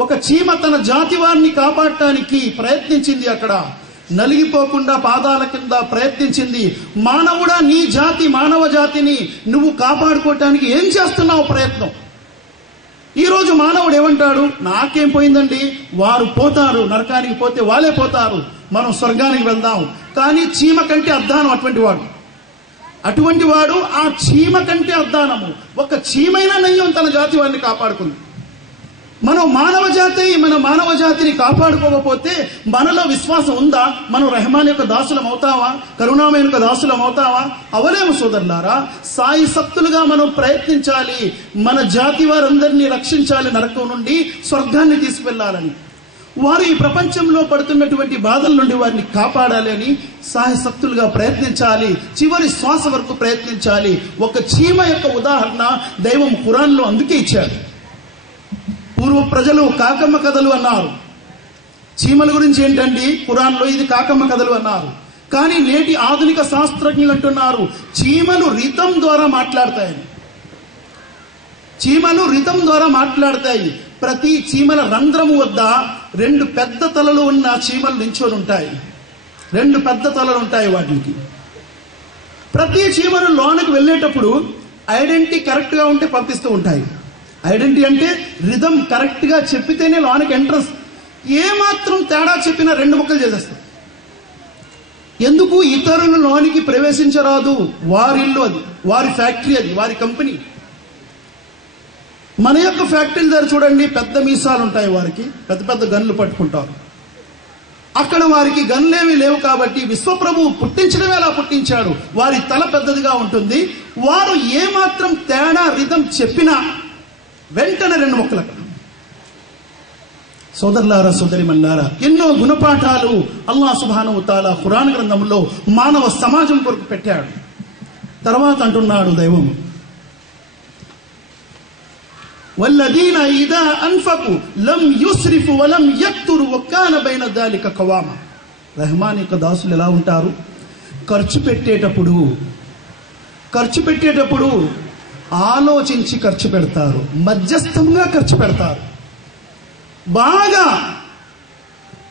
ఒక చీమ తన జాతి వారిని కాపాడటానికి ప్రయత్నించింది అక్కడ. నలిగిపోకుండా పాదాల కింద ప్రయత్నించింది. మానవుడా నీ జాతి మానవ జాతిని నువ్వు కాపాడుకోవటానికి ఏం చేస్తున్నావు ప్రయత్నం? ఈరోజు మానవుడు ఏమంటాడు? నాకేం పోయిందండి? వారు పోతారు నరకానికి పోతే వాళ్ళే పోతారు. మనం స్వర్గానికి వెళ్దాం. కానీ చీమ కంటే అద్దానం అటువంటి వాడు. అటువంటి వాడు ఆ చీమ కంటే అద్దానము. ఒక చీమైన నయ్యం తన జాతి వారిని కాపాడుకుంది. మనం మానవ జాతి మన మానవ జాతిని కాపాడుకోకపోతే మనలో విశ్వాసం ఉందా? మనం రెహమాన్ యొక్క దాసులం అవుతావా? కరుణామయం యొక్క దాసులం అవుతావా? అవలేము సోదరులారా సాయి సత్తులుగా మనం ప్రయత్నించాలి. మన జాతి వారందరినీ రక్షించాలి నరకం నుండి స్వర్గాన్ని తీసుకెళ్ళాలని. వారు ఈ ప్రపంచంలో పడుతున్నటువంటి బాధల నుండి వారిని కాపాడాలి అని సాయశక్తులుగా ప్రయత్నించాలి. చివరి శ్వాస వరకు ప్రయత్నించాలి. ఒక చీమ యొక్క ఉదాహరణ దైవం ఖురాన్లో అందుకే ఇచ్చాడు పూర్వ ప్రజలు కాకమ్మ కథలు అన్నారు. చీమల గురించి ఏంటండి? ఖురాన్లో ఇది కాకమ్మ కథలు అన్నారు. కానీ నేటి ఆధునిక శాస్త్రజ్ఞులు అంటున్నారు చీమలు రితం ద్వారా మాట్లాడతాయని చీమలు రితం ద్వారా మాట్లాడతాయి. ప్రతి చీమల రంధ్రము వద్ద రెండు పెద్ద తలలు ఉన్న చీమలు నించొని ఉంటాయి. రెండు పెద్ద తలలు ఉంటాయి వాటికి. ప్రతి చీమలు లోనకి వెళ్ళేటప్పుడు ఐడెంటిటీ కరెక్ట్గా ఉంటే పంపిస్తూ ఉంటాయి. ఐడెంటిటీ అంటే రిధం కరెక్ట్గా చెప్పితేనే లోనికి ఎంట్రన్స్ ఏ మాత్రం తేడా చెప్పినా రెండు ముక్కలు చేసేస్తాం. ఎందుకు? ఇతరులు లోనికి ప్రవేశించరాదు. వారి ఇల్లు అది వారి ఫ్యాక్టరీ అది వారి కంపెనీ మన యొక్క ఫ్యాక్టరీల దగ్గర చూడండి పెద్ద మీసాలు ఉంటాయి వారికి పెద్ద పెద్ద గన్లు పట్టుకుంటారు. అక్కడ వారికి గన్లేవి లేవు కాబట్టి విశ్వప్రభు పుట్టించడమే అలా పుట్టించాడు. వారి తల పెద్దదిగా ఉంటుంది. వారు ఏమాత్రం తేడా రిధం చెప్పినా వెంటనే రెండు మొక్కలు అక్కడ సోదరులారా సోదరిమల్లారా ఎన్నో గుణపాఠాలు అల్లా సుభాను తాలా ఖురాన్ గ్రంథంలో మానవ సమాజం కొరకు పెట్టాడు తర్వాత అంటున్నాడు దైవం والذين إذا أنفقوا لم يسرفوا ولم يقتروا وكان بين ذلك قواما రెహమాన్ యొక్క దాసులు ఎలా ఉంటారు ఖర్చు పెట్టేటప్పుడు ఖర్చు పెట్టేటప్పుడు ఆలోచించి ఖర్చు పెడతారు. మధ్యస్థంగా ఖర్చు పెడతారు. బాగా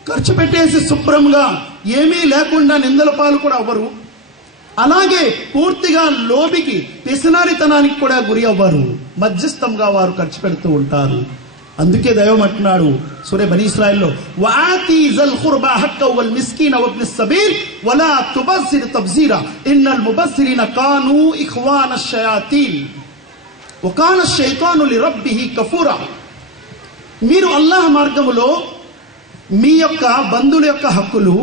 ఖర్చు పెట్టేసి శుభ్రంగా ఏమీ లేకుండా నిందల పాలు కూడా అవ్వరు. అలాగే పూర్తిగా లోబికి పిసినారితనానికి కూడా గురి అవ్వరు. మధ్యస్థంగా వారు ఖర్చు పెడుతూ ఉంటారు. అందుకే దైవం అంటున్నాడు సూర్య బనీ ఇస్రాయల్లో వాతి జల్ ఖుర్బా హక్క వల్ మిస్కీన వబ్ని సబీల్ వలా తుబస్సిర్ తబ్జీరా ఇన్నల్ ముబస్సిరిన కాను ఇఖ్వాన షయాతీన్. ఒకాన శైతానులి రబ్బిహి కఫూరా మీరు అల్లాహ్ మార్గములో మీ యొక్క బంధువుల యొక్క హక్కులు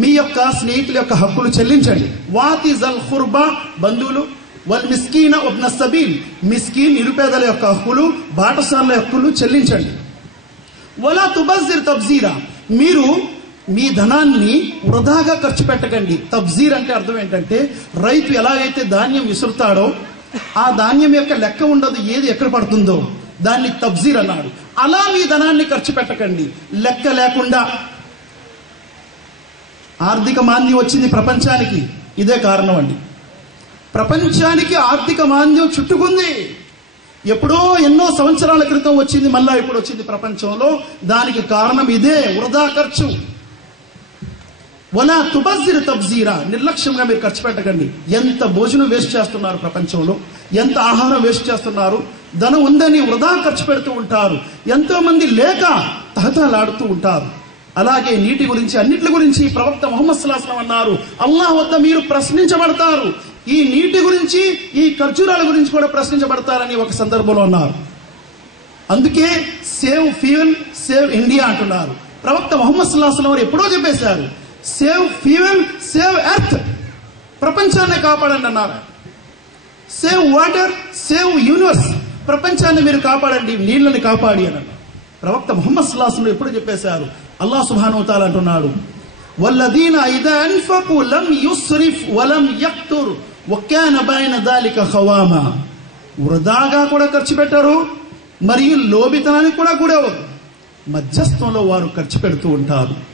మీ యొక్క స్నేహితుల యొక్క హక్కులు చెల్లించండి. వాతి జల్ ఖుర్బా బంధువులు వల్ మిస్కీన ఉబ్న సబీల్ మిస్కీన్ నిరుపేదల యొక్క హక్కులు బాటసార్ల హక్కులు చెల్లించండి. వలా తుబజీర్ తబ్జీరా మీరు మీ ధనాన్ని వృధాగా ఖర్చు పెట్టకండి. తబ్జీర్ అంటే అర్థం ఏంటంటే రైతు ఎలాగైతే ధాన్యం విసురుతాడో ఆ ధాన్యం యొక్క లెక్క ఉండదు ఏది ఎక్కడ పడుతుందో. దాన్ని తబ్జీర్ అన్నాడు. అలా మీ ధనాన్ని ఖర్చు పెట్టకండి. లెక్క లేకుండా. ఆర్థిక మాంద్యం వచ్చింది ప్రపంచానికి. ఇదే కారణం అండి. ప్రపంచానికి ఆర్థిక మాంద్యం చుట్టుకుంది. ఎప్పుడో ఎన్నో సంవత్సరాల క్రితం వచ్చింది మళ్ళా ఇప్పుడు వచ్చింది ప్రపంచంలో. దానికి కారణం ఇదే వృధా ఖర్చు. వలా తుబజ్జిర్ తబ్జీరా నిర్లక్ష్యంగా మీరు ఖర్చు పెట్టకండి. ఎంత భోజనం వేస్ట్ చేస్తున్నారు ప్రపంచంలో? ఎంత ఆహారం వేస్ట్ చేస్తున్నారు? ధనం ఉందని వృధా ఖర్చు పెడుతూ ఉంటారు. ఎంతో మంది లేక తహతలాడుతూ ఉంటారు. అలాగే నీటి గురించి అన్నిటి గురించి ప్రవక్త మొహమ్మద్ సుల్లాహం అన్నారు. అల్లాహ్ వద్ద మీరు ప్రశ్నించబడతారు. ఈ నీటి గురించి ఈ ఖర్జూరాల గురించి కూడా ప్రశ్నించబడతారని ఒక సందర్భంలో అన్నారు. అందుకే సేవ్ ఫ్యూయల్ సేవ్ ఇండియా అంటున్నారు. ప్రవక్త మొహమ్మద్ సుల్లాహం ఎప్పుడో చెప్పేశారు. సేవ్ ఫ్యూయల్ సేవ్ ఎర్త్ ప్రపంచాన్ని కాపాడండి అన్నారు. సేవ్ వాటర్ సేవ్ యూనివర్స్ ప్రపంచాన్ని మీరు కాపాడండి నీళ్ళని కాపాడి అని ప్రవక్త ముహమ్మద్ సుల్లాహం ఎప్పుడు చెప్పేశారు? అల్లా సుభానుతాల అంటున్నాడు. వల్లదీన ఇదా అన్ఫకు లం యుస్రిఫ్ వలం యక్తుర్ వకాన బైన దాలిక హవామా వృధాగా కూడా ఖర్చు పెట్టరు మరియు లోబితనానికి కూడా గురవరు మధ్యస్థంలో వారు ఖర్చు పెడుతూ ఉంటారు.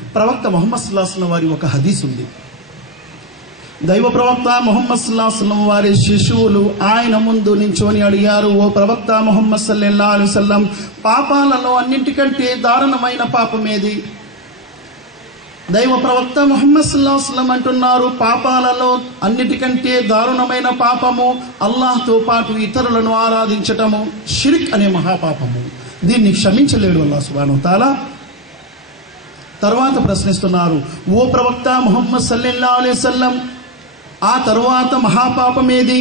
ప్రవక్త మొహమ్మద్ సుల్లాహం వారి ఒక హదీస్ ఉంది. దైవ ప్రవక్త మొహమ్మద్ సుల్లాహం వారి శిశువులు ఆయన ముందు నించోని అడిగారు ఓ ప్రవక్త మొహమ్మద్ సల్లెల్లా అలుసల్లం పాపాలలో అన్నింటికంటే దారుణమైన పాపమేది దైవ ప్రవక్త మొహమ్మద్ సుల్లాహం అంటున్నారు పాపాలలో అన్నిటికంటే దారుణమైన పాపము అల్లాహ్తో పాటు ఇతరులను ఆరాధించటము షిరిక్ అనే మహాపాపము. దీన్ని క్షమించలేడు అల్లా సుబాను తాలా తర్వాత ప్రశ్నిస్తున్నారు ఓ ప్రవక్త ముహమ్మద్ సల్లెల్లా అలైవల్లం ఆ తరువాత మహాపాపమేది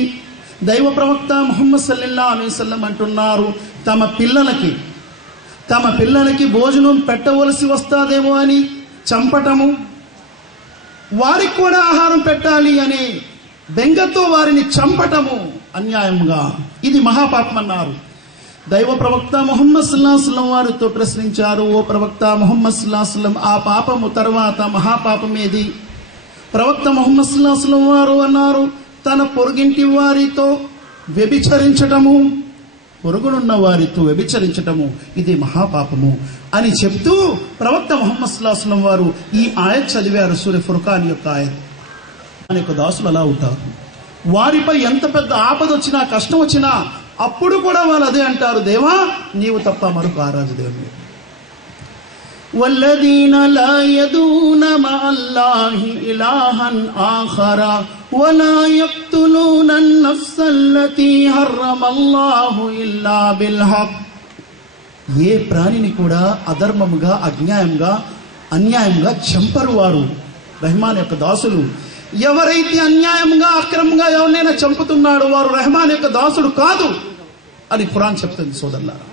దైవ ప్రవక్త ముహమ్మద్ సల్లెల్లా అలైవల్లం అంటున్నారు తమ పిల్లలకి తమ పిల్లలకి భోజనం పెట్టవలసి వస్తాదేమో అని చంపటము వారికి కూడా ఆహారం పెట్టాలి అనే బెంగతో వారిని చంపటము అన్యాయంగా ఇది మహాపాపం అన్నారు దైవ ప్రవక్త ముహమ్మద్ సుల్లాహస్లం వారితో ప్రశ్నించారు ఓ ప్రవక్త ముహమ్మద్ సుల్లాహస్లం ఆ పాపము తర్వాత మహాపాపం ఏది ప్రవక్త ముహమ్మద్ సుల్లాహస్లం వారు అన్నారు తన పొరుగింటి వారితో వ్యభిచరించటము పొరుగునున్న వారితో వ్యభిచరించటము ఇది మహాపాపము. అని చెప్తూ ప్రవక్త ముహమ్మద్ సుల్లాహస్లం వారు ఈ ఆయత్ చదివారు సూర్య ఫుర్ఖాన్ యొక్క ఆయత్. అనేక దాసులు అలా ఉంటారు. వారిపై ఎంత పెద్ద ఆపద వచ్చినా కష్టం వచ్చినా అప్పుడు కూడా వాళ్ళు అదే అంటారు దేవా నీవు తప్ప మరొక ఆరాధు దేవుని والذين لا يدون مع الله إلها آخر ولا يقتلون النفس التي حرم الله إلا بالحق ఏ ప్రాణిని కూడా అధర్మముగా అజ్ఞాయంగా అన్యాయంగా చంపరు వారు రెహమాన్ యొక్క దాసులు ఎవరైతే అన్యాయంగా అక్రమంగా ఎవరినైనా చంపుతున్నాడో వారు రెహమాన్ యొక్క దాసుడు కాదు అని ఖురాన్ చెప్తుంది సోదరులారా.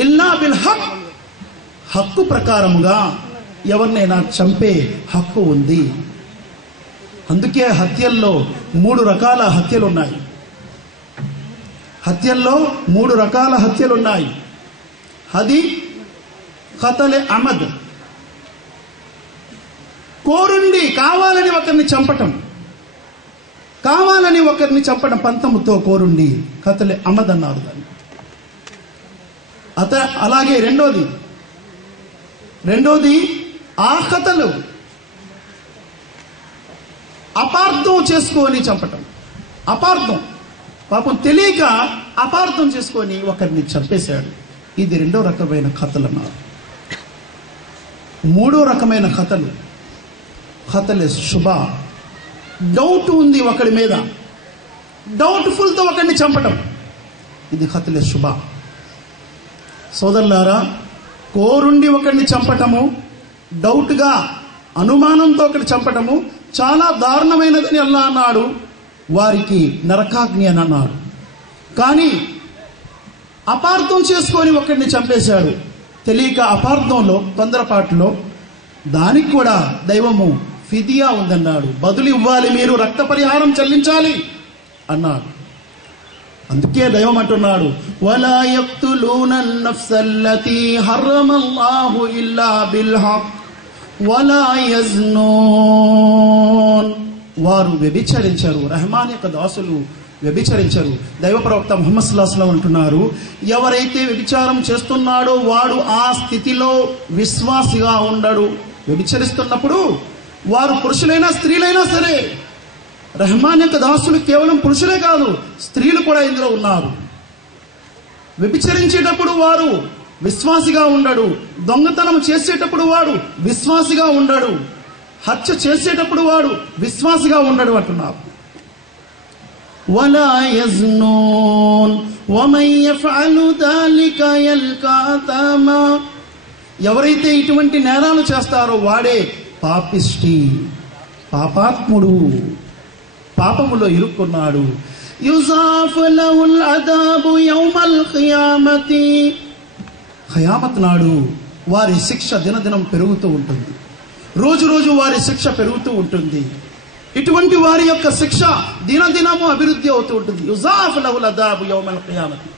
ఇల్లా బిల్ హక్. హక్కు ప్రకారముగా ఎవరినైనా చంపే హక్కు ఉంది. అందుకే హత్యల్లో మూడు రకాల హత్యలు ఉన్నాయి హత్యల్లో మూడు రకాల హత్యలు ఉన్నాయి అది కతలే అమద్ కోరుండి కావాలని ఒకరిని చంపటం. కావాలని ఒకరిని చంపడం పంతముతో కోరుండి కథలే అమ్మదన్నారు దాన్ని. అత అలాగే రెండోది. రెండోది ఆ కథలు అపార్థం చేసుకొని చంపటం. అపార్థం. పాపం తెలియక అపార్థం చేసుకొని ఒకరిని చంపేశాడు. ఇది రెండో రకమైన కథలు అన్నారు మూడో రకమైన కథలు. కథలే శుభ. డౌట్ ఉంది ఒకడి మీద. డౌట్ఫుల్తో ఒకడిని చంపటం. ఇది కథలే శుభ. సోదరులారా కోరుండి ఒకడిని చంపటము డౌట్గా అనుమానంతో ఒకటి చంపటము చాలా దారుణమైనదని అల్లా అన్నాడు. వారికి నరకాగ్ని అని అన్నాడు. కానీ అపార్థం చేసుకొని ఒకరిని చంపేశాడు. తెలియక అపార్థంలో తొందరపాటులో దానికి కూడా దైవము ఫిదియా ఉందన్నాడు. బదులు ఇవ్వాలి మీరు రక్త పరిహారం చెల్లించాలి అన్నాడు. అందుకే దైవం అంటున్నాడు వలా యక్తులూన నఫ్సల్లతి హర్రమల్లాహు ఇల్లా బిల్ హక్ వలా యజ్నూన్. వారు వ్యభిచరించరు రెహమాన్ యొక్క దాసులు వ్యభిచరించరు. దైవ ప్రవక్త ముహమ్మద్ అంటున్నారు ఎవరైతే వ్యభిచారం చేస్తున్నాడో వాడు ఆ స్థితిలో విశ్వాసిగా ఉండడు. వ్యభిచరిస్తున్నప్పుడు వారు పురుషులైనా స్త్రీలైనా సరే రెహమాన్ యొక్క దాసులు కేవలం పురుషులే కాదు స్త్రీలు కూడా ఇందులో ఉన్నారు వ్యభిచరించేటప్పుడు వారు విశ్వాసిగా ఉండడు దొంగతనం చేసేటప్పుడు వాడు విశ్వాసిగా ఉండడు హత్య చేసేటప్పుడు వాడు విశ్వాసిగా ఉండడు అంటున్నారు ولا يزنون ومن يفعل ذلك يلقى أثاما ఎవరైతే ఇటువంటి నేరాలు చేస్తారో వాడే పాపిష్టి పాపాత్ముడు పాపములో ఇరుక్కున్నాడు. ఖయామత్ నాడు వారి శిక్ష దినదినం పెరుగుతూ ఉంటుంది. రోజు రోజు వారి శిక్ష పెరుగుతూ ఉంటుంది. ఇటువంటి వారి యొక్క శిక్ష దినదినము అభివృద్ధి అవుతూ ఉంటుంది. యుజాఫ్ అదాబు యౌమల్ ఖయామతి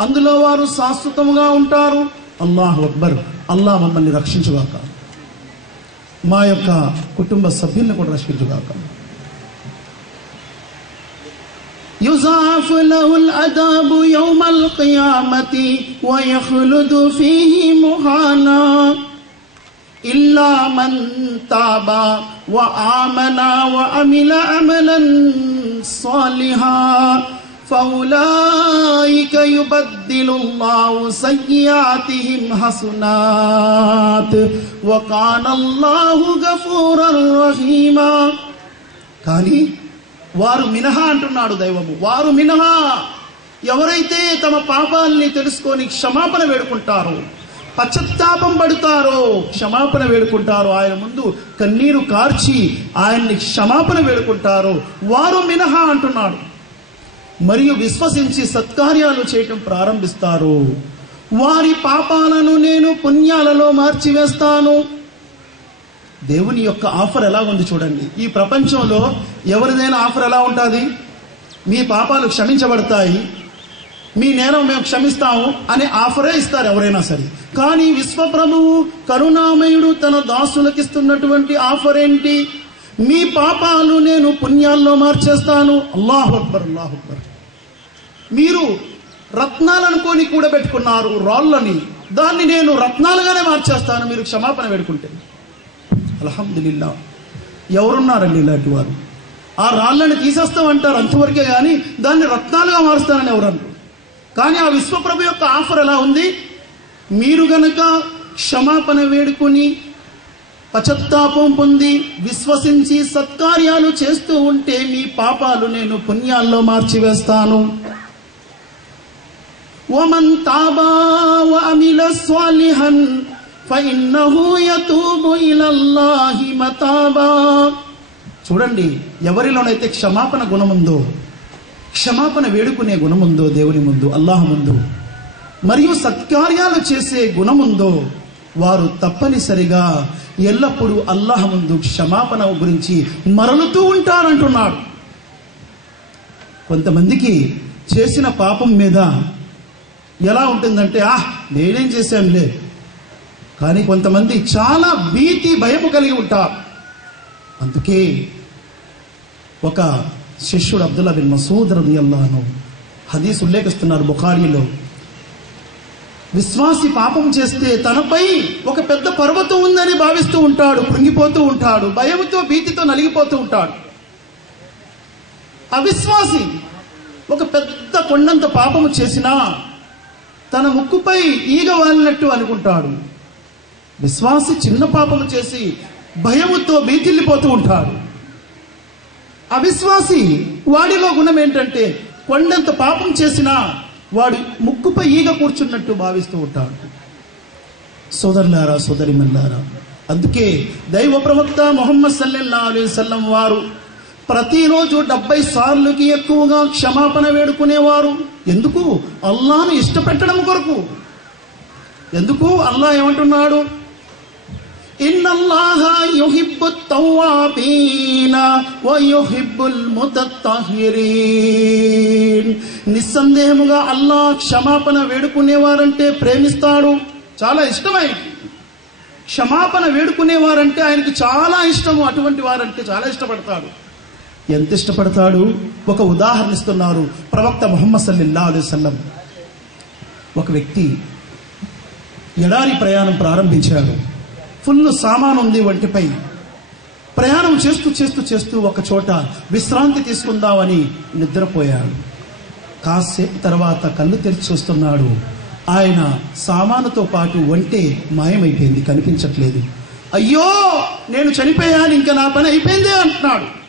అందులో వారు శాశ్వతముగా ఉంటారు. అల్లాహ్ అక్బర్ అల్లాహ్ మమ్మల్ని రక్షించుగాక మా యొక్క కుటుంబ సభ్యుల్ని కూడా రక్షించుగాక يضاعف له العذاب يوم القيامة ويخلد فيه مهانا إلا من تاب وآمن وعمل عملا صالحا فأولئك يبدل الله سيئاتهم حسنات وكان الله غفورا رحيما కానీ వారు మినహా అంటున్నాడు దైవము వారు మినహా ఎవరైతే తమ పాపాల్ని తెలుసుకొని క్షమాపణ వేడుకుంటారో పశ్చత్తాపం పడతారో క్షమాపణ వేడుకుంటారో ఆయన ముందు కన్నీరు కార్చి ఆయన్ని క్షమాపణ వేడుకుంటారో వారు మినహా అంటున్నాడు మరియు విశ్వసించి సత్కార్యాలు చేయటం ప్రారంభిస్తారు. వారి పాపాలను నేను పుణ్యాలలో మార్చివేస్తాను. దేవుని యొక్క ఆఫర్ ఎలా ఉంది చూడండి. ఈ ప్రపంచంలో ఎవరిదైనా ఆఫర్ ఎలా ఉంటుంది? మీ పాపాలు క్షమించబడతాయి. మీ నేరం మేము క్షమిస్తాము అనే ఆఫరే ఇస్తారు ఎవరైనా సరే. కానీ విశ్వప్రభువు కరుణామయుడు తన దాసులకిస్తున్నటువంటి ఆఫర్ ఏంటి? మీ పాపాలు నేను పుణ్యాల్లో మార్చేస్తాను. అల్లాహు అక్బర్ అల్లాహు అక్బర్. మీరు రత్నాలనుకొని కూడబెట్టుకున్నారు రాళ్ళని. దాన్ని నేను రత్నాలుగానే మార్చేస్తాను మీరు క్షమాపణ వేడుకుంటే. అల్హమ్దులిల్లా. ఎవరున్నారండి ఇలాంటి వారు? ఆ రాళ్ళని తీసేస్తామంటారు అంతవరకే కానీ దాన్ని రత్నాలుగా మారుస్తానని ఎవరన్నారు కానీ ఆ విశ్వప్రభు యొక్క ఆఫర్ ఎలా ఉంది? మీరు గనక క్షమాపణ వేడుకొని పశ్చత్తాపం పొంది విశ్వసించి సత్కార్యాలు చేస్తూ ఉంటే మీ పాపాలు నేను పుణ్యాల్లో మార్చివేస్తాను ومن تاب وعمل صالحا فإنه يتوب إلى الله متابا చూడండి ఎవరిలోనైతే క్షమాపణ గుణముందో క్షమాపణ వేడుకునే గుణముందో దేవుని ముందు అల్లాహ్ ముందు మరియు సత్కార్యాలు చేసే గుణముందో వారు తప్పనిసరిగా ఎల్లప్పుడూ అల్లాహ్ ముందు క్షమాపణ గురించి మరలుతూ ఉంటారంటున్నాడు. కొంతమందికి చేసిన పాపం మీద ఎలా ఉంటుందంటే ఆహ్ నేనేం చేశానులే. కానీ కొంతమంది చాలా భీతి భయము కలిగి ఉంటారు. అందుకే ఒక శిష్యుడు అబ్దుల్లా బిన్ మసూద్ రది అల్లాను హదీస్ ఉల్లేఖిస్తున్నారు బుఖారీలో. విశ్వాసి పాపం చేస్తే తనపై ఒక పెద్ద పర్వతం ఉందని భావిస్తూ ఉంటాడు కృంగిపోతూ ఉంటాడు భయంతో భీతితో నలిగిపోతూ ఉంటాడు. అవిశ్వాసి ఒక పెద్ద కొండంత పాపము చేసినా తన ముక్కుపై ఈగ వాలినట్టు అనుకుంటాడు. విశ్వాసి చిన్న పాపము చేసి భయముతో భీతిల్లిపోతూ ఉంటాడు. అవిశ్వాసి వాడిలో గుణం ఏంటంటే కొండంత పాపం చేసినా వాడు ముక్కుపై ఈగ కూర్చున్నట్టు భావిస్తూ ఉంటాడు. సోదరులారా సోదరిమల్లారా అందుకే దైవ ప్రవక్త మొహమ్మద్ సల్లెల్లా అలీ వారు ప్రతిరోజు డెబ్బై సార్లుకి ఎక్కువగా క్షమాపణ వేడుకునేవారు. ఎందుకు? అల్లాను ఇష్టపెట్టడం కొరకు. ఎందుకు? అల్లా ఏమంటున్నాడు? إن الله يحب التوابين ويحب المتطهرين నిస్సందేహముగా అల్లా క్షమాపణ వేడుకునేవారంటే ప్రేమిస్తాడు. చాలా ఇష్టమైన క్షమాపణ వేడుకునేవారంటే ఆయనకి చాలా ఇష్టము. అటువంటి వారంటే చాలా ఇష్టపడతాడు. ఎంత ఇష్టపడతాడు? ఒక ఉదాహరణ ఇస్తున్నారు ప్రవక్త ముహమ్మద్ సల్లిల్లా అలైవల్లం ఒక వ్యక్తి ఎడారి ప్రయాణం ప్రారంభించాడు. ఫుల్ సామాన్ ఉంది వంటిపై. ప్రయాణం చేస్తూ చేస్తూ చేస్తూ ఒక చోట విశ్రాంతి తీసుకుందామని నిద్రపోయాడు. కాసేపు తర్వాత కళ్ళు తెరిచి చూస్తున్నాడు. ఆయన సామానుతో పాటు వంటే మాయమైపోయింది కనిపించట్లేదు. అయ్యో! నేను చనిపోయాను ఇంకా నా పని అయిపోయిందే అంటున్నాడు.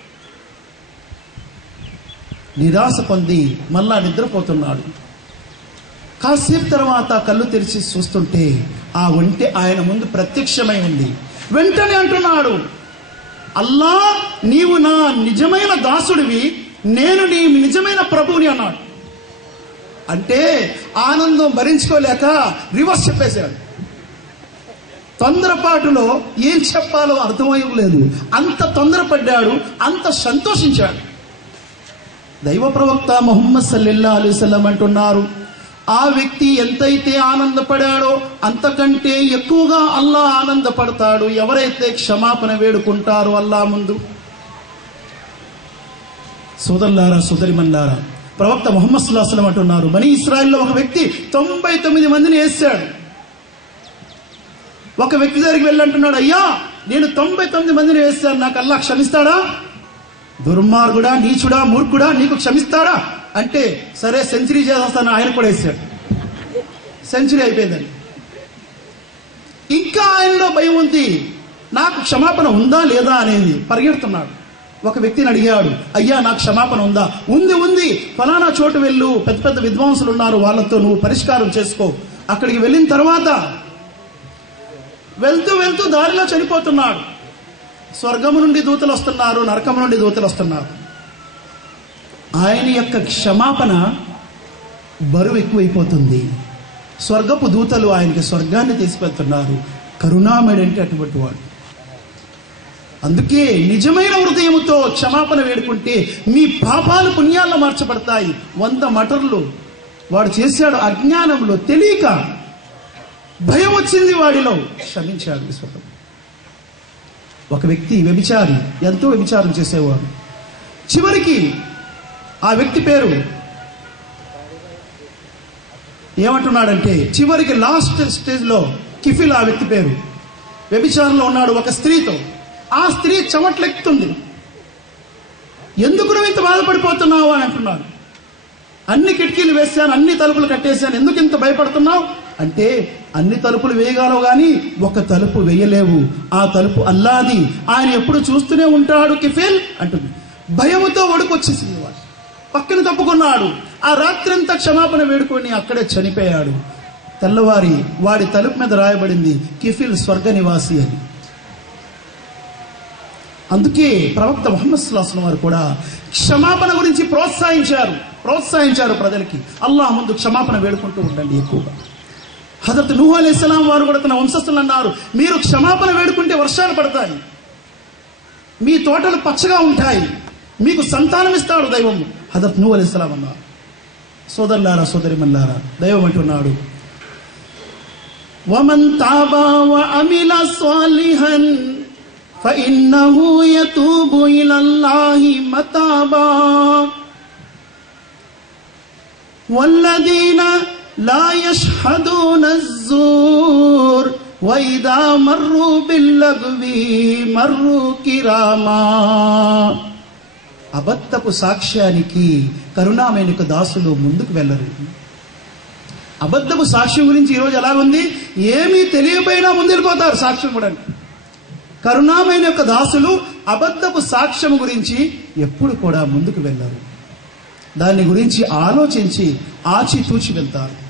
నిరాశ పొంది మళ్ళా నిద్రపోతున్నాడు. కాసేపు తర్వాత కళ్ళు తెరిచి చూస్తుంటే ఆ ఒంటి ఆయన ముందు ప్రత్యక్షమై ఉంది. వెంటనే అంటున్నాడు అల్లా నీవు నా నిజమైన దాసుడివి నేను నీ నిజమైన ప్రభువుని అన్నాడు. అంటే ఆనందం భరించుకోలేక రివర్స్ చెప్పేశాడు. తొందరపాటులో ఏం చెప్పాలో అర్థమయ్యలేదు అంత తొందరపడ్డాడు అంత సంతోషించాడు. దైవ ప్రవక్త మొహమ్మద్ సల్లెల్లా అలీసల్లం అంటున్నారు ఆ వ్యక్తి ఎంతైతే ఆనందపడాడో అంతకంటే ఎక్కువగా అల్లా ఆనందపడతాడు. ఎవరైతే క్షమాపణ వేడుకుంటారో అల్లా ముందు. సోదరులారా సోదరిమల్లారా ప్రవక్త మొహమ్మద్ సుల్లాహం అంటున్నారు బనీ ఇస్రాయిల్లో ఒక వ్యక్తి తొంభై తొమ్మిది మందిని వేస్తాడు ఒక వ్యక్తి దగ్గరికి వెళ్ళంటున్నాడు అయ్యా నేను తొంభై తొమ్మిది మందిని వేస్తాను నాకు అల్లా క్షమిస్తాడా? దుర్మార్గుడా నీచుడా మూర్ఖుడా నీకు క్షమిస్తాడా? అంటే సరే సెంచరీ చేస్తాను ఆయన కూడా వేసాడు సెంచరీ అయిపోయిందని. ఇంకా ఆయనలో భయం ఉంది. నాకు క్షమాపణ ఉందా లేదా అనేది పరిగెడుతున్నాడు. ఒక వ్యక్తిని అడిగాడు అయ్యా నాకు క్షమాపణ ఉందా? ఉంది ఉంది. ఫలానా చోటు వెళ్ళు. పెద్ద పెద్ద విద్వాంసులు ఉన్నారు. వాళ్ళతో నువ్వు పరిష్కారం చేసుకో. అక్కడికి వెళ్ళిన తర్వాత వెళ్తూ వెళ్తూ దారిలో చనిపోతున్నాడు. స్వర్గము నుండి దూతలు వస్తున్నారు. నరకము నుండి దూతలు వస్తున్నారు. ఆయన యొక్క క్షమాపణ బరువు ఎక్కువైపోతుంది. స్వర్గపు దూతలు ఆయనకి స్వర్గాన్ని తీసుకెళ్తున్నారు. కరుణామయుడంటే అటువంటి వాడు. అందుకే నిజమైన హృదయముతో క్షమాపణ వేడుకుంటే మీ పాపాలు పుణ్యాల్లో మార్చబడతాయి. వంద మటర్లు వాడు చేశాడు అజ్ఞానంలో తెలియక భయం వచ్చింది వాడిలో. క్షమించాడు స్వర్గం ఒక వ్యక్తి వ్యభిచారి ఎంతో వ్యభిచారం చేసేవాడు. చివరికి ఆ వ్యక్తి పేరు ఏమంటున్నాడంటే చివరికి లాస్ట్ స్టేజ్లో కిఫిల్ ఆ వ్యక్తి పేరు. వ్యభిచారంలో ఉన్నాడు ఒక స్త్రీతో. ఆ స్త్రీ చెమట్లెక్కుతుంది. ఎందుకు నువ్వు ఇంత బాధపడిపోతున్నావు? అని అంటున్నాడు. అన్ని కిటికీలు వేశాను అన్ని తలుపులు కట్టేశాను. ఎందుకు ఇంత భయపడుతున్నావు? అంటే అన్ని తలుపులు వేయగలవు కానీ ఒక తలుపు వేయలేవు. ఆ తలుపు అల్లాది. ఆయన ఎప్పుడు చూస్తూనే ఉంటాడు కిఫిల్? అంటుంది. భయముతో వడుకొచ్చేసింది పక్కన తప్పుకున్నాడు. ఆ రాత్రంతా క్షమాపణ వేడుకొని అక్కడే చనిపోయాడు. తెల్లవారి వాడి తలుపు మీద రాయబడింది కిఫిల్ స్వర్గ నివాసి అని. అందుకే ప్రవక్త మొహమ్మద్ సుల్లాహం వారు కూడా క్షమాపణ గురించి ప్రోత్సహించారు. ప్రోత్సహించారు ప్రజలకి. అల్లాహ్ ముందు క్షమాపణ వేడుకుంటూ ఉండండి ఎక్కువగా. హజరత్ నూహ్ అలైహిస్సలాం వారు కూడా తన వంశస్థులు అన్నారు మీరు క్షమాపణ వేడుకుంటే వర్షాలు పడతాయి. మీ తోటలు పచ్చగా ఉంటాయి. మీకు సంతానం ఇస్తాడు దైవం హజరత్ నూహ్ అలైహిస్సలాం అన్నారు సోదరులారా సోదరిమల్లారా దైవం అంటున్నాడు ومن تاب وعمل صالحا فإنه يتوب إلى الله متابا والذين لا يشهدون الزور وإذا مروا باللغو مروا كراما అబద్ధపు సాక్ష్యానికి కరుణామేనిక దాసులు ముందుకు వెళ్ళరు. అబద్ధపు సాక్ష్యం గురించి ఈరోజు ఎలా ఉంది ఏమీ తెలియపోయినా ముందెళ్ళిపోతారు సాక్ష్యం కూడా. కరుణామైన యొక్క దాసులు అబద్ధపు సాక్ష్యం గురించి ఎప్పుడు కూడా ముందుకు వెళ్ళరు. దాని గురించి ఆలోచించి ఆచితూచి వెళ్తారు.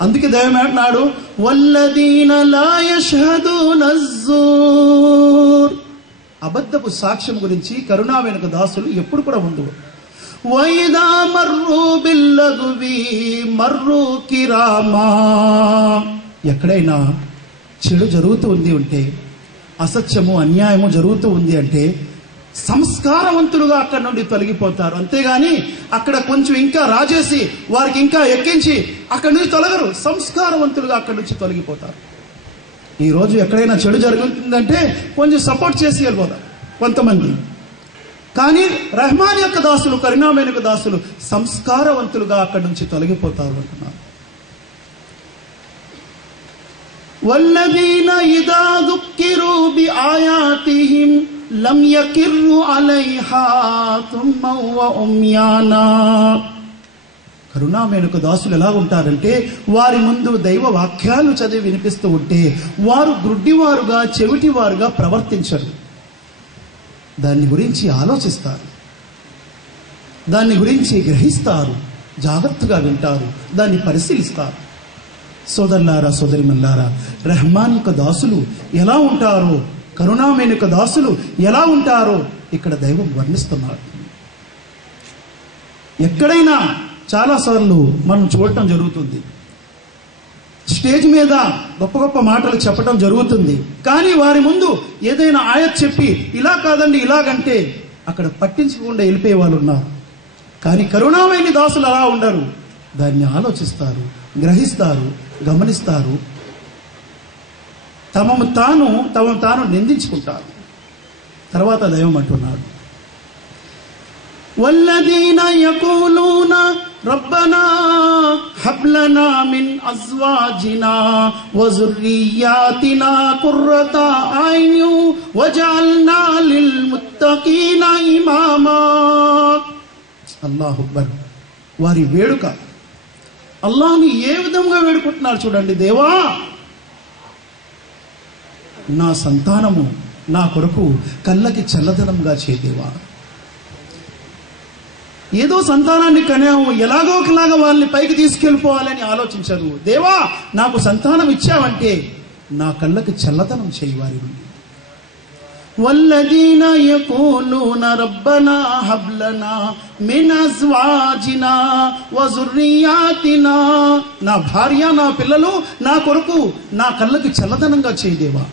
అందుకే దైవం అంటున్నాడు వల్లదీన లా నజ్జూ అబద్ధపు సాక్ష్యం గురించి కరుణా వెనుక దాసులు ఎప్పుడు కూడా ఉండవు. వైదా మర్రు బిల్లగువి మర్రు కిరామా ఎక్కడైనా చెడు జరుగుతూ ఉంది ఉంటే అసత్యము అన్యాయము జరుగుతూ ఉంది అంటే సంస్కారవంతులుగా అక్కడ నుండి తొలగిపోతారు. అంతేగాని అక్కడ కొంచెం ఇంకా రాజేసి వారికి ఇంకా ఎక్కించి అక్కడి నుంచి తొలగరు. సంస్కారవంతులుగా అక్కడి నుంచి తొలగిపోతారు. ఈ రోజు ఎక్కడైనా చెడు జరుగుతుందంటే కొంచెం సపోర్ట్ చేసి వెళ్ళిపోతారు కొంతమంది కానీ రెహమాన్ యొక్క దాసులు కరుణామైన యొక్క దాసులు సంస్కారవంతులుగా అక్కడి నుంచి తొలగిపోతారు అంటున్నారు والذين إذا ذكروا بآياتهم لم يكروا عليها ثم وأميانا రుణామేణుకు దాసులు ఎలా ఉంటారంటే వారి ముందు దైవ వాక్యాలు చదివి వినిపిస్తూ ఉంటే వారు గ్రుడ్డివారుగా చెవిటివారుగా ప్రవర్తించరు. దాన్ని గురించి ఆలోచిస్తారు. దాన్ని గురించి గ్రహిస్తారు. జాగ్రత్తగా వింటారు. దాన్ని పరిశీలిస్తారు. సోదరులారా సోదరిమల్లారా రెహమాన్ యొక్క దాసులు ఎలా ఉంటారో కరుణామైన యొక్క దాసులు ఎలా ఉంటారో ఇక్కడ దైవం వర్ణిస్తున్నారు. ఎక్కడైనా చాలాసార్లు మనం చూడటం జరుగుతుంది. స్టేజ్ మీద గొప్ప గొప్ప మాటలు చెప్పడం జరుగుతుంది. కానీ వారి ముందు ఏదైనా ఆయత్ చెప్పి ఇలా కాదండి ఇలాగంటే అక్కడ పట్టించకుండా వెళ్ళిపోయే వాళ్ళు ఉన్నారు. కానీ కరుణామైన దాసులు అలా ఉండరు. దాన్ని ఆలోచిస్తారు గ్రహిస్తారు గమనిస్తారు. తమము తాను తమను తాను నిందించుకుంటారు. తర్వాత దైవం అంటున్నాడు. వల్లదీన యకూలూన ربنا هب لنا من ازواجنا وذرياتنا قرة اعين واجعلنا للمتقين اماما అల్లాహు అక్బర్ వారి వేడుక అల్లాహ్ని ఏ విధంగా వేడుకుంటున్నారు చూడండి దేవా నా సంతానము నా కొరకు కళ్ళకి చల్లదనంగా చేదేవా ఏదో సంతానాన్ని కనాము ఎలాగో ఒకలాగా వాళ్ళని పైకి తీసుకెళ్ళిపోవాలని ఆలోచించరు దేవా నాకు సంతానం ఇచ్చావంటే నా కళ్ళకి చల్లదనం చేయి వారి నుండి والذين يقولون ربنا هب لنا من ازواجنا وذرياتنا నా భార్య నా పిల్లలు నా కొరకు నా కళ్ళకి చల్లదనంగా చేయదేవా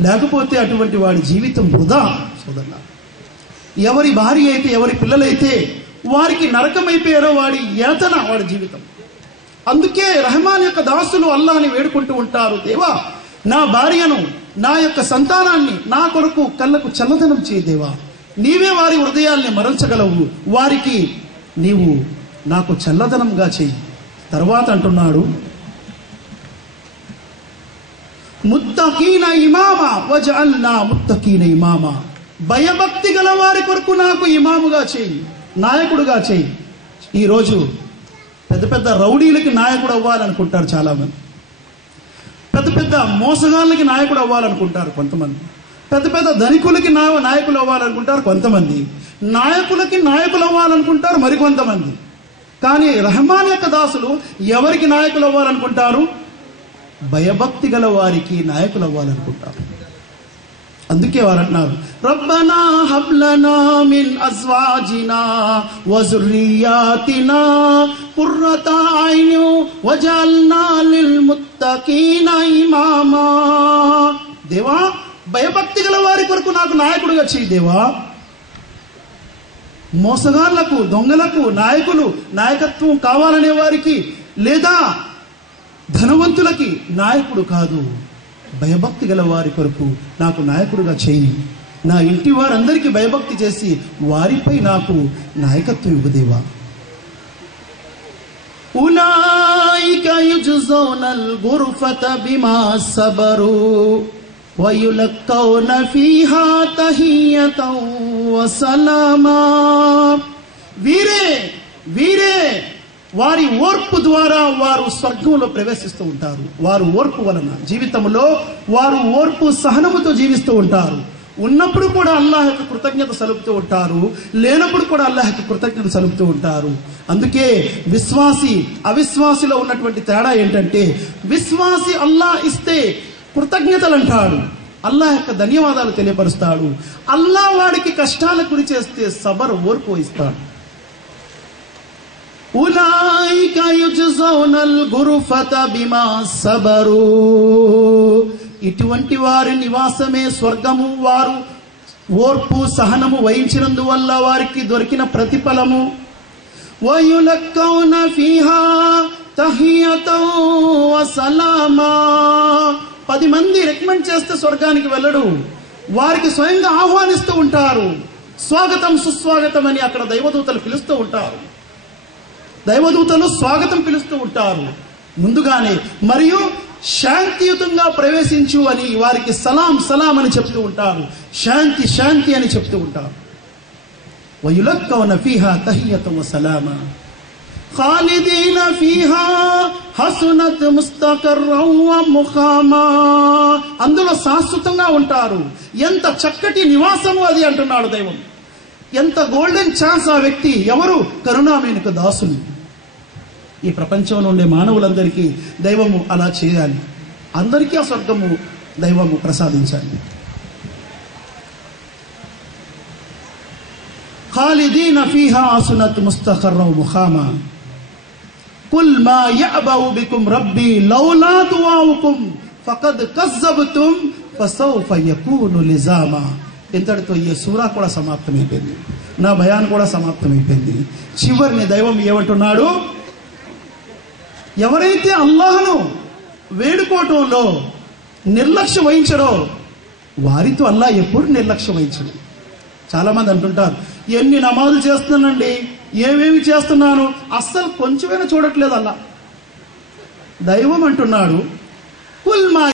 లేకపోతే అటువంటి వాడి జీవితం వృధా సోదరులా ఎవరి భార్య అయితే ఎవరి పిల్లలైతే వారికి నరకమైపోయారో వాడి యాతన వాడి జీవితం. అందుకే రహమాన్ యొక్క దాసులు అల్లాని వేడుకుంటూ ఉంటారు. దేవా నా భార్యను నా యొక్క సంతానాన్ని నా కొరకు కళ్ళకు చల్లదనం చేయదేవా నీవే వారి హృదయాల్ని మరల్చగలవు. వారికి నీవు నాకు చల్లదనంగా చెయ్యి తర్వాత అంటున్నాడు ముత్తకీన ఇమామా వజఅల్నా ముత్తకీన ఇమామా. భయభక్తి గల వారి కొరకు నాకు ఇమాముగా చేయి. నాయకుడుగా చేయి. ఈరోజు పెద్ద పెద్ద రౌడీలకి నాయకుడు అవ్వాలనుకుంటారు చాలామంది. పెద్ద పెద్ద మోసగాళ్ళకి నాయకుడు అవ్వాలనుకుంటారు కొంతమంది. పెద్ద పెద్ద ధనికులకి నా నాయకులు అవ్వాలనుకుంటారు కొంతమంది. నాయకులకి నాయకులు అవ్వాలనుకుంటారు మరికొంతమంది. కానీ రహమాన్ యొక్క దాసులు ఎవరికి నాయకులు అవ్వాలనుకుంటారు? భయభక్తి గల వారికి నాయకులు అవ్వాలనుకుంటారు. అందుకే వారు అన్నారు రబ్బనా హబ్లనా మిన్ అజ్వాజినా వజుర్రియాతినా కుర్రత ఐను వజల్నా లిల్ ముత్తకీన ఇమామా. దేవా భయభక్తి గల వారి కొరకు నాకు నాయకుడుగా చేయి దేవా. మోసగాళ్ళకు దొంగలకు నాయకులు నాయకత్వం కావాలనే వారికి లేదా ధనవంతులకి నాయకుడు కాదు. భయభక్తి గల వారి కొరకు నాకు నాయకుడుగా చేయని నా ఇంటి వారందరికీ భయభక్తి చేసి వారిపై నాకు నాయకత్వం ఇవ్వదేవా ఉలాయిక యుజుజౌనల్ గుర్ఫత బిమా సబరు ويلقون فيها تحية وسلاما వీరే వీరే వారి ఓర్పు ద్వారా వారు స్వర్గంలో ప్రవేశిస్తూ ఉంటారు. వారు ఓర్పు వలన జీవితంలో వారు ఓర్పు సహనముతో జీవిస్తూ ఉంటారు. ఉన్నప్పుడు కూడా అల్లాహకు కృతజ్ఞత సలుపుతూ ఉంటారు. లేనప్పుడు కూడా అల్లాహకు కృతజ్ఞత సలుపుతూ ఉంటారు. అందుకే విశ్వాసి అవిశ్వాసిలో ఉన్నటువంటి తేడా ఏంటంటే విశ్వాసి అల్లాహ్ ఇస్తే కృతజ్ఞతలు అంటాడు అల్లాహ్ యొక్క ధన్యవాదాలు తెలియపరుస్తాడు. అల్లాహ్ వాడికి కష్టాలకు గురి చేస్తే సబర్ ఓర్పు ఇస్తాడు. ఉలాయిక యుజ్జౌనల్ గురుఫత బిమా సబరు ఇటువంటి వారి నివాసమే స్వర్గము వారు ఓర్పు సహనము వహించినందువల్ల వారికి దొరికిన ప్రతిఫలము. వయులక్కౌన ఫీహా తహియతో వసలామా. పది మంది రికమెండ్ చేస్తే స్వర్గానికి వెళ్ళడు. వారికి స్వయంగా ఆహ్వానిస్తూ ఉంటారు. స్వాగతం సుస్వాగతం అని అక్కడ దైవదూతలు పిలుస్తూ ఉంటారు. దైవదూతలు స్వాగతం పిలుస్తూ ఉంటారు. ముందుగానే మరియు శాంతియుతంగా ప్రవేశించు అని వారికి సలాం సలాం అని చెప్తూ ఉంటారు. శాంతి శాంతి అని చెప్తూ ఉంటారు. వయులక్కవన ఫీహా తహియతం సలామా ఖాలిదీన ఫీహా హసునత్ ముఖామా అందులో శాశ్వతంగా ఉంటారు. ఎంత చక్కటి నివాసము అది అంటున్నాడు దైవం. ఎంత గోల్డెన్ ఛాన్స్ ఆ వ్యక్తి. ఎవరు? కరుణామేనుక దాసులు. ఈ ప్రపంచంలో ఉండే మానవులందరికీ దైవము అలా చేయాలి. అందరికీ ఆ స్వర్గము దైవము ప్రసాదించాలి. ఖాలిదీన ఫీహా ఆసునత్ ముస్తఖర్రం ముఖామా. కుల్ మా యఅబౌ బికుం రబ్బీ లౌలా దుఆవుకుం ఫకద్ కజ్జబతుం ఫసౌఫ యకూను లిజామా. ఇంతటితో ఈ సూరా కూడా సమాప్తమైపోయింది. నా భయాన్ని కూడా సమాప్తమైపోయింది. చివరిని దైవం ఏమంటున్నాడు? ఎవరైతే అల్లాహను వేడుకోవటంలో నిర్లక్ష్యం వహించడో వారితో అల్లా ఎప్పుడు నిర్లక్ష్యం వహించడు. చాలామంది అంటుంటారు ఎన్ని నమాజులు చేస్తున్నానండి ఏమేమి చేస్తున్నాను అస్సలు కొంచెమైనా చూడట్లేదు అల్లా దైవం అంటున్నాడు కుల్ మా